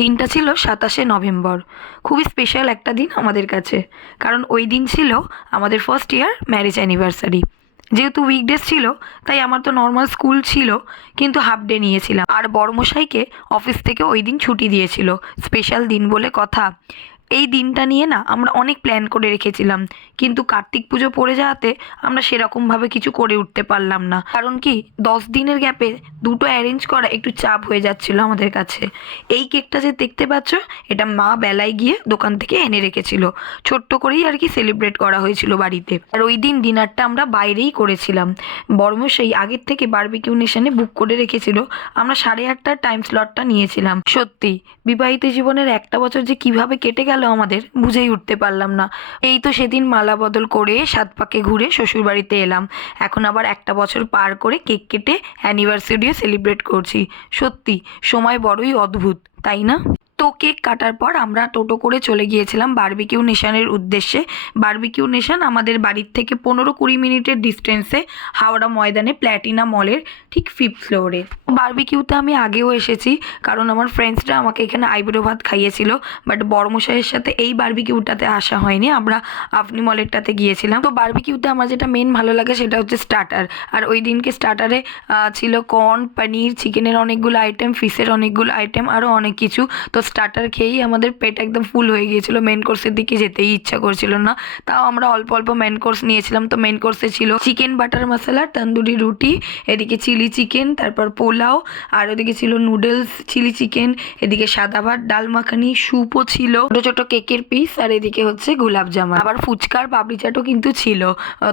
দিনটা ছিল 27শে নভেম্বর। খুবই স্পেশাল একটা দিন আমাদের কাছে, কারণ ওই দিন ছিল আমাদের ফার্স্ট ইয়ার ম্যারেজ অ্যানিভার্সারি। যেহেতু উইকডেজ ছিল, তাই আমার তো নর্মাল স্কুল ছিল, কিন্তু হাফ ডে নিয়েছিলাম। আর বড়মশাইকে অফিস থেকে ওই দিন ছুটি দিয়েছিল, স্পেশাল দিন বলে কথা। এই দিনটা নিয়ে না আমরা অনেক প্ল্যান করে রেখেছিলাম, কিন্তু কার্তিক পুজো পড়ে যাওয়াতে আমরা সেরকমভাবে কিছু করে উঠতে পারলাম না। কারণ কি, 10 দিনের গ্যাপে দুটো অ্যারেঞ্জ করা একটু চাপ হয়ে যাচ্ছিল আমাদের কাছে। এই কেকটা যে দেখতে পাচ্ছ, এটা মা বেলায় গিয়ে দোকান থেকে এনে রেখেছিল। ছোট্ট করেই আর কি সেলিব্রেট করা হয়েছিল বাড়িতে। আর ওই দিন ডিনারটা আমরা বাইরেই করেছিলাম। বড়মশাই আগের থেকে বারবিকিউ নেশনে বুক করে রেখেছিল। আমরা 8:30টার টাইম স্লটটা নিয়েছিলাম। সত্যি বিবাহিত জীবনের একটা বছর যে কিভাবে কেটে গেল আমাদের বুঝেই উঠতে পারলাম না। এই তো সেদিন মালা বদল করে 7 পাকে ঘুরে শ্বশুরবাড়িতে এলাম। এখন আবার একটা বছর পার করে কেক কেটে অ্যানিভার্সারিও সেলিব্রেট করছি। সত্যি সময় বড়ই অদ্ভুত, তাই না? তো কেক কাটার পর আমরা টোটো করে চলে গিয়েছিলাম বারবিকিউ নেশনের উদ্দেশ্যে। বারবিকিউ নেশন আমাদের বাড়ির থেকে 15-20 মিনিটের ডিস্টেন্সে, হাওড়া ময়দানে প্ল্যাটিনা মলের ঠিক 5th ফ্লোরে। বারবিকিউতে আমি আগেও এসেছি, কারণ আমার ফ্রেন্ডসরা আমাকে এখানে আইবুড়ো ভাত খাইয়েছিল। বাট বড়মশাইয়ের সাথে এই বারবিকিউটাতে আসা হয়নি, আমরা আফনি মলেরটাতে গিয়েছিলাম। তো বারবিকিউতে আমার যেটা মেন ভালো লাগে সেটা হচ্ছে স্টার্টার। আর ওই দিনকে স্টার্টারে ছিল কর্ন, পনির, চিকেনের অনেকগুলো আইটেম, ফিশের অনেকগুলো আইটেম, আরও অনেক কিছু। তো স্টার্টার খেয়েই আমাদের পেট একদম ফুল হয়ে গিয়েছিল, মেন কোর্সের দিকে যেতেই ইচ্ছা করছিল না। তাও আমরা অল্প অল্প মেন কোর্স নিয়েছিলাম। তো মেন কোর্সে ছিল চিকেন বাটার মশলা, তন্দুরি রুটি, এদিকে চিলি চিকেন, তারপর পোলাও, আর ওদিকে ছিল নুডলস, চিলি চিকেন, এদিকে সাদা ভাত, ডাল মাখানি, স্যুপও ছিল, ছোটো ছোটো কেকের পিস, আর এদিকে হচ্ছে গোলাপ জামা, আবার ফুচকার পাপড়ি চাটও কিন্তু ছিল।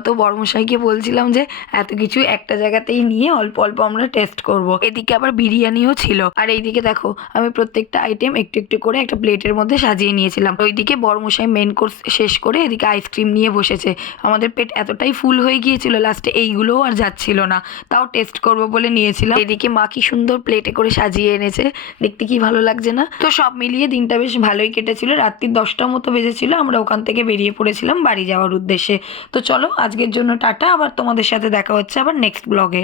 তো বড়মশাইকে বলছিলাম যে এত কিছু একটা জায়গাতেই নিয়ে অল্প অল্প আমরা টেস্ট করব। এদিকে আবার বিরিয়ানিও ছিল। আর এইদিকে দেখো, আমি প্রত্যেকটা আইটেম একটু একটু করে একটা প্লেটের মধ্যে সাজিয়ে নিয়েছিলাম। ওইদিকে বড়মশাই মেন কোর্স শেষ করে এদিকে আইসক্রিম নিয়ে বসেছে। আমাদের পেট এতটাই ফুল হয়ে গিয়েছিল, লাস্টে এইগুলোও আর যাচ্ছিল না, তাও টেস্ট করব বলে নিয়েছিলাম। এদিকে মা কি সুন্দর প্লেটে করে সাজিয়ে এনেছে, দেখতে কি ভালো লাগছে না? তো সব মিলিয়ে দিনটা বেশ ভালোই কেটেছিল। রাত্রি 10টার মতো বেজেছিল, আমরা ওখান থেকে বেরিয়ে পড়েছিলাম বাড়ি যাওয়ার উদ্দেশ্যে। তো চলো, আজকের জন্য টাটা। আবার তোমাদের সাথে দেখা হচ্ছে আবার নেক্সট ব্লগে।